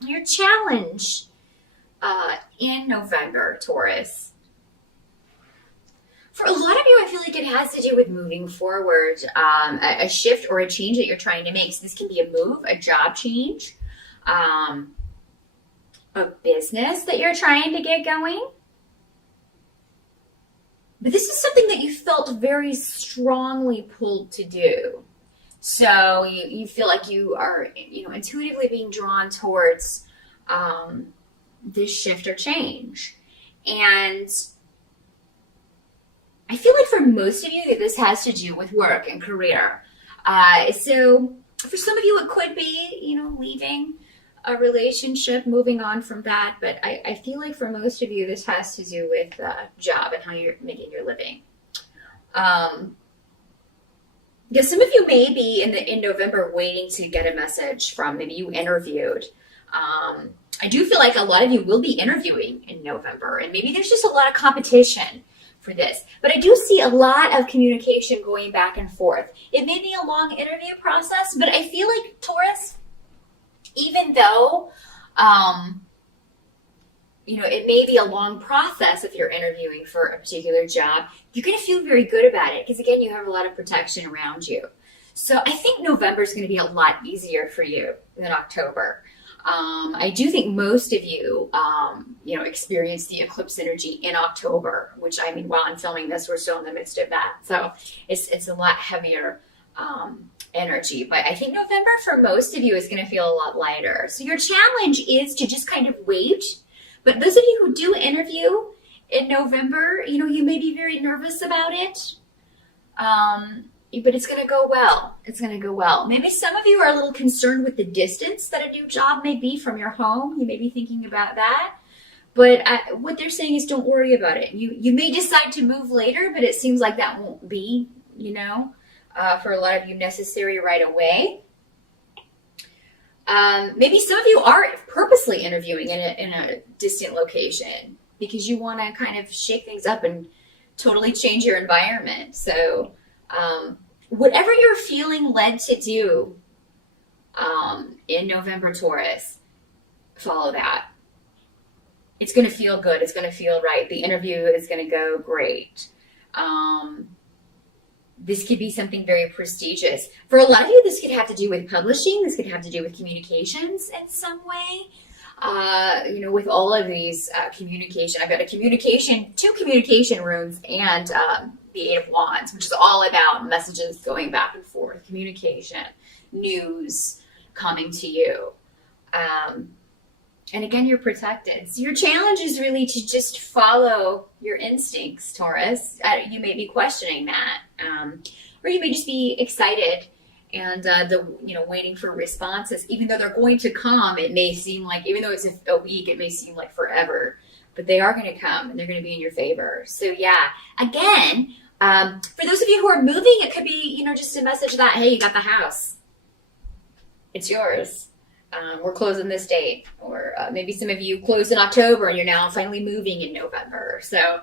Your challenge in November, Taurus. For a lot of you, I feel like it has to do with moving forward, a shift or a change that you're trying to make. So this can be a move, a job change, a business that you're trying to get going. But this is something that you felt very strongly pulled to do. So you feel like you are, intuitively being drawn towards this shift or change. And I feel like for most of you that this has to do with work and career. So for some of you, it could be, leaving a relationship, moving on from that. But I feel like for most of you, this has to do with job and how you're making your living. Because some of you may be in November waiting to get a message from, maybe you interviewed. I do feel like a lot of you will be interviewing in November, and maybe there's just a lot of competition for this. But I do see a lot of communication going back and forth. It may be a long interview process, but I feel like Taurus, even though, it may be a long process if you're interviewing for a particular job, you're going to feel very good about it because, again, you have a lot of protection around you. So I think November is going to be a lot easier for you than October. I do think most of you, experience the eclipse energy in October, which, while I'm filming this, we're still in the midst of that. So it's a lot heavier energy. But I think November for most of you is going to feel a lot lighter. So your challenge is to just kind of wait. But those of you who do interview in November, you may be very nervous about it. But it's going to go well. It's going to go well. Maybe some of you are a little concerned with the distance that a new job may be from your home. You may be thinking about that. But what they're saying is don't worry about it. You may decide to move later, but it seems like that won't be, for a lot of you necessary right away. Maybe some of you are purposely interviewing in a distant location because you want to kind of shake things up and totally change your environment. So whatever you're feeling led to do in November, Taurus, follow that. It's going to feel good. It's going to feel right. The interview is going to go great. This could be something very prestigious. For a lot of you, this could have to do with publishing. This could have to do with communications in some way. With all of these communication, I've got two communication runes, and the Eight of Wands, which is all about messages going back and forth, communication, news coming to you. And again, you're protected. So your challenge is really to just follow your instincts, Taurus. You may be questioning that. Or you may just be excited and waiting for responses. Even though they're going to come, it may seem like, even though it's a week, it may seem like forever. But they are going to come and they're going to be in your favor. So yeah, again, for those of you who are moving, it could be, just a message that, hey, you got the house. It's yours. We're closing this date. Or maybe some of you closed in October and you're now finally moving in November. So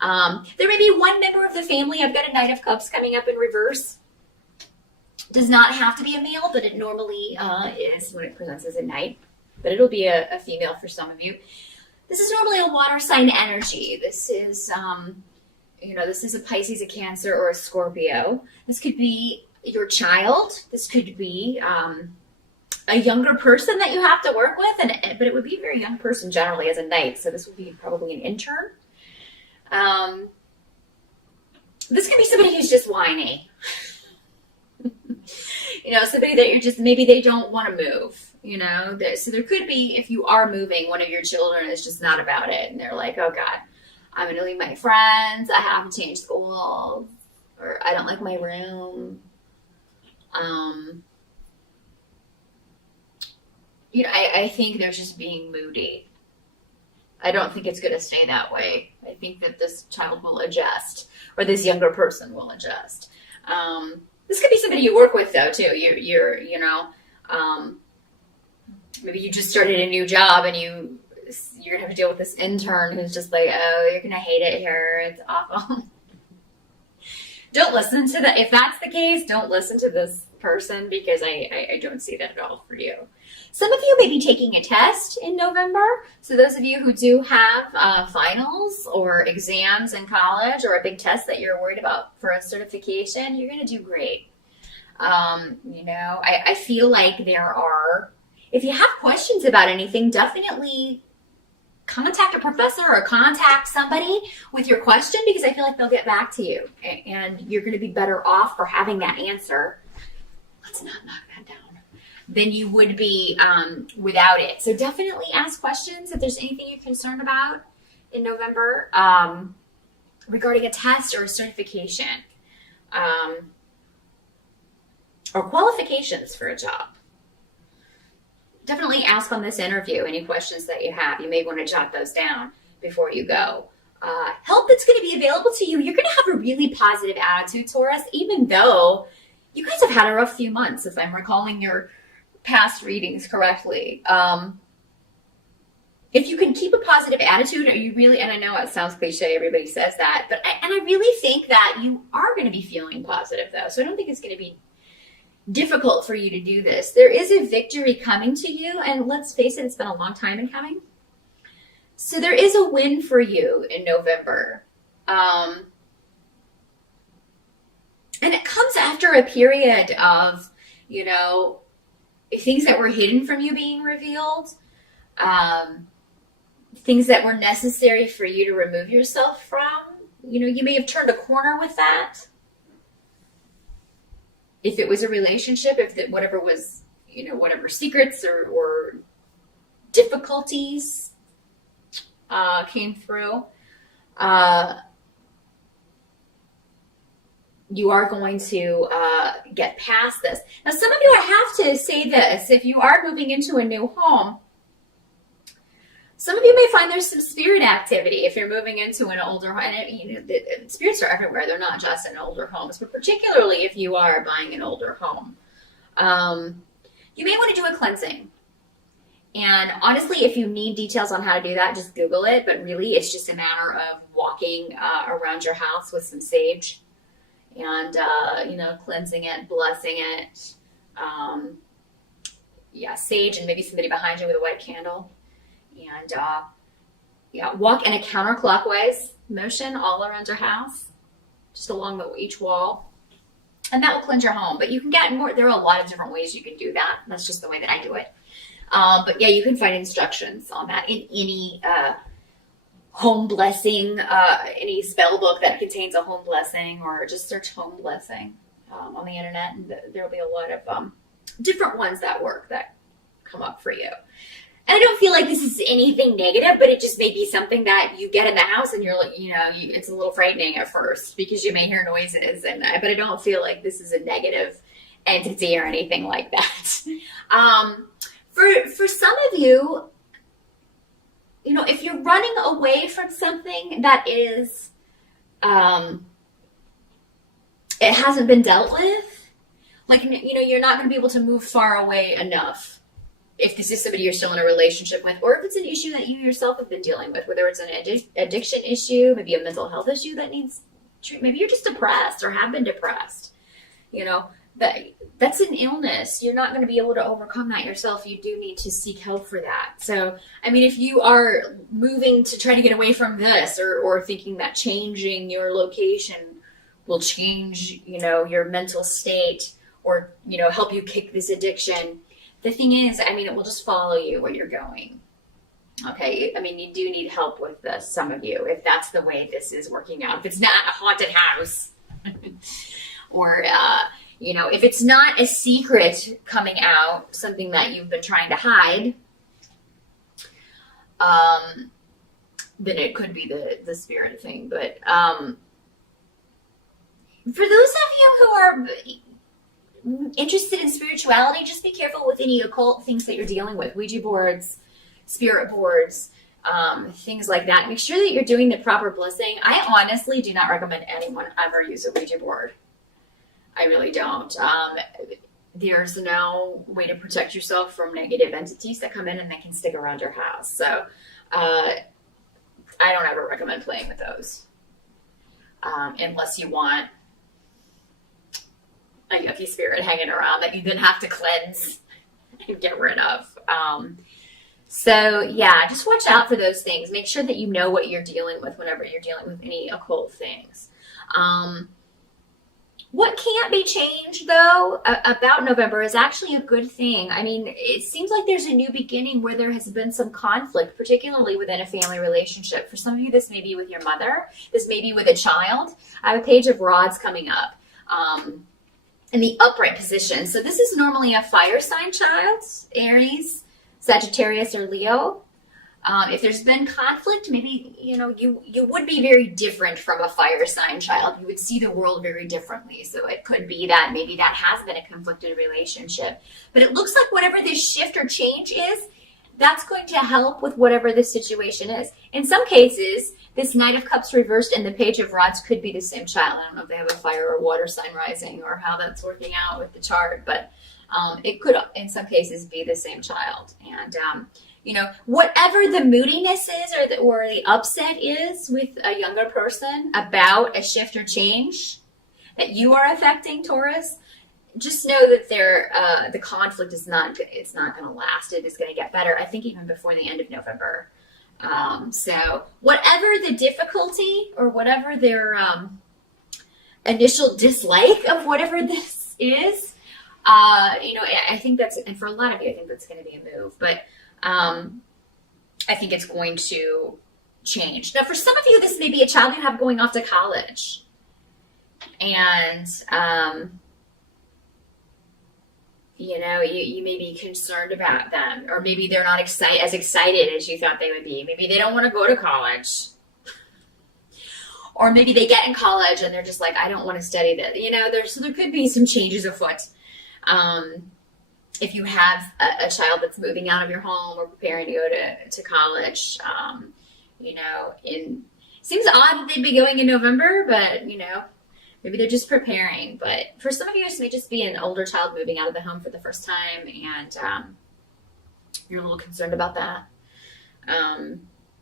there may be one member of the family. I've got a Knight of Cups coming up in reverse. Does not have to be a male, but it normally is when it presents as a knight. But it'll be a female for some of you. This is normally a water sign energy. This is, this is a Pisces, a Cancer, or a Scorpio. This could be your child. This could be a younger person that you have to work with, but it would be a very young person generally as a knight. So this would be probably an intern. This could be somebody who's just whiny. Somebody that you're just, maybe they don't want to move. So there could be, if you are moving, one of your children is just not about it. And they're like, oh God, I'm going to leave my friends. I have to change schools. Or I don't like my room. I think they're just being moody. I don't think it's going to stay that way. I think that this child will adjust, or this younger person will adjust. This could be somebody you work with, though, too. Maybe you just started a new job and you're going to have to deal with this intern who's just like, oh, you're going to hate it here. It's awful. Don't listen to that. If that's the case, don't listen to this person because I don't see that at all for you. Some of you may be taking a test in November. So those of you who do have finals or exams in college or a big test that you're worried about for a certification, you're going to do great. I feel like if you have questions about anything, definitely contact a professor or contact somebody with your question, because I feel like they'll get back to you and you're going to be better off for having that answer. Let's not knock that down. Than you would be without it. So definitely ask questions if there's anything you're concerned about in November regarding a test or a certification or qualifications for a job. Definitely ask on this interview any questions that you have. You may want to jot those down before you go. Help that's going to be available to you. You're going to have a really positive attitude, Taurus, even though you guys have had a rough few months, if I'm recalling your past readings correctly. If you can keep a positive attitude, and I know it sounds cliche, everybody says that, but I really think that you are going to be feeling positive though. So I don't think it's going to be difficult for you to do this. There is a victory coming to you, and let's face it, it's been a long time in coming. So there is a win for you in November. And it comes after a period of, things that were hidden from you being revealed, things that were necessary for you to remove yourself from. You may have turned a corner with that. If it was a relationship, whatever was, whatever secrets or difficulties came through, you are going to get past this. Now, some of you, I have to say this, if you are moving into a new home, some of you may find there's some spirit activity if you're moving into an older home. And the spirits are everywhere. They're not just in older homes, but particularly if you are buying an older home. You may want to do a cleansing. And honestly, if you need details on how to do that, just Google it. But really, it's just a matter of walking around your house with some sage and, cleansing it, blessing it. Sage and maybe somebody behind you with a white candle. And walk in a counterclockwise motion all around your house, just along each wall, and that will cleanse your home. But you can get more. There are a lot of different ways you can do that. That's just the way that I do it. But you can find instructions on that in any home blessing, any spell book that contains a home blessing, or just search home blessing on the internet, and there will be a lot of different ones that work that come up for you. And I don't feel like this is anything negative, but it just may be something that you get in the house and you're like, it's a little frightening at first because you may hear noises, but I don't feel like this is a negative entity or anything like that. For some of you, if you're running away from something that is, it hasn't been dealt with, like, you're not going to be able to move far away enough. If this is somebody you're still in a relationship with, or if it's an issue that you yourself have been dealing with, whether it's an addiction issue, maybe a mental health issue that needs treatment, maybe you're just depressed or have been depressed, that's an illness. You're not going to be able to overcome that yourself. You do need to seek help for that. So, if you are moving to try to get away from this or thinking that changing your location will change, your mental state or, help you kick this addiction, the thing is, it will just follow you where you're going. Okay? You do need help with this, some of you, if that's the way this is working out. If it's not a haunted house or, if it's not a secret coming out, something that you've been trying to hide, then it could be the spirit thing. But for those of you who are interested in spirituality, just be careful with any occult things that you're dealing with. Ouija boards, spirit boards, things like that. Make sure that you're doing the proper blessing. I honestly do not recommend anyone ever use a Ouija board. I really don't. There's no way to protect yourself from negative entities that come in and they can stick around your house. So I don't ever recommend playing with those unless you want a yucky spirit hanging around that you then have to cleanse and get rid of. So yeah, just watch out for those things. Make sure that you know what you're dealing with whenever you're dealing with any occult things. What can't be changed, though, about November is actually a good thing. I mean, it seems like there's a new beginning where there has been some conflict, particularly within a family relationship. For some of you, this may be with your mother. This may be with a child. I have a Page of Rods coming up in the upright position. So this is normally a fire sign child, Aries, Sagittarius, or Leo. If there's been conflict, maybe, you would be very different from a fire sign child. You would see the world very differently. So it could be that maybe that has been a conflicted relationship. But it looks like whatever this shift or change is, that's going to help with whatever the situation is. In some cases, this Knight of Cups reversed and the Page of Rods could be the same child. I don't know if they have a fire or water sign rising or how that's working out with the chart, but it could, in some cases, be the same child. And, whatever the moodiness is or the upset is with a younger person about a shift or change that you are affecting, Taurus, just know that the conflict it's not going to last. It is going to get better, I think, even before the end of November. So whatever the difficulty or whatever their initial dislike of whatever this is, I think that's, and for a lot of you, I think that's going to be a move. But I think it's going to change. Now, for some of you, this may be a child you have going off to college. And, you may be concerned about them. Or maybe they're not as excited as you thought they would be. Maybe they don't want to go to college. Or maybe they get in college and they're just like, I don't want to study this. So there could be some changes afoot. If you have a child that's moving out of your home or preparing to go to college, it seems odd that they'd be going in November, but, maybe they're just preparing. But for some of you, this may just be an older child moving out of the home for the first time, and you're a little concerned about that.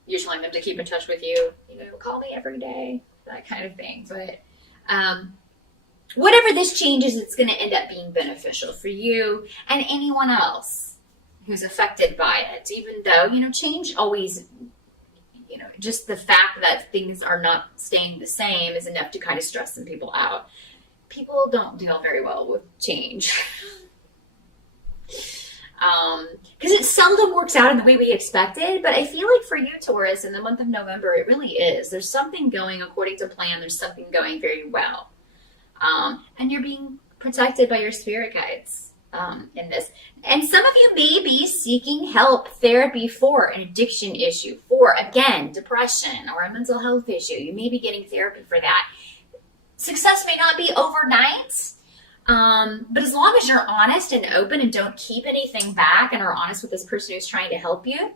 You're telling them to keep in touch with you, call me every day, that kind of thing. But whatever this changes, it's going to end up being beneficial for you and anyone else who's affected by it. Even though, change always, just the fact that things are not staying the same is enough to kind of stress some people out. People don't deal very well with change. Because it seldom works out in the way we expected. But I feel like for you, Taurus, in the month of November, it really is. There's something going according to plan. There's something going very well. And you're being protected by your spirit guides in this. And some of you may be seeking help, therapy for an addiction issue, for, again, depression or a mental health issue. You may be getting therapy for that. Success may not be overnight, but as long as you're honest and open and don't keep anything back and are honest with this person who's trying to help you,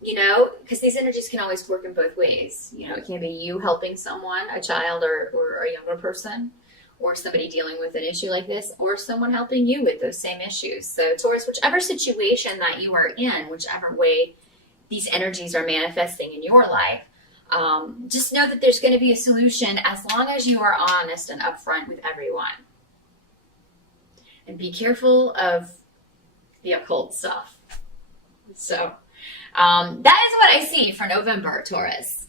because these energies can always work in both ways. It can be you helping someone, a child or a younger person, or somebody dealing with an issue like this, or someone helping you with those same issues. So Taurus, whichever situation that you are in, whichever way these energies are manifesting in your life, just know that there's going to be a solution as long as you are honest and upfront with everyone. And be careful of the occult stuff. So that is what I see for November, Taurus.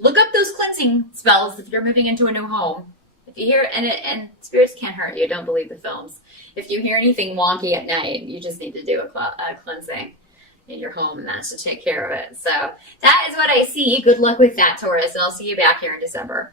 Look up those cleansing spells if you're moving into a new home. If you hear, and spirits can't hurt you, don't believe the films. If you hear anything wonky at night, you just need to do a cleansing in your home, and that should take care of it. So that is what I see. Good luck with that, Taurus, and I'll see you back here in December.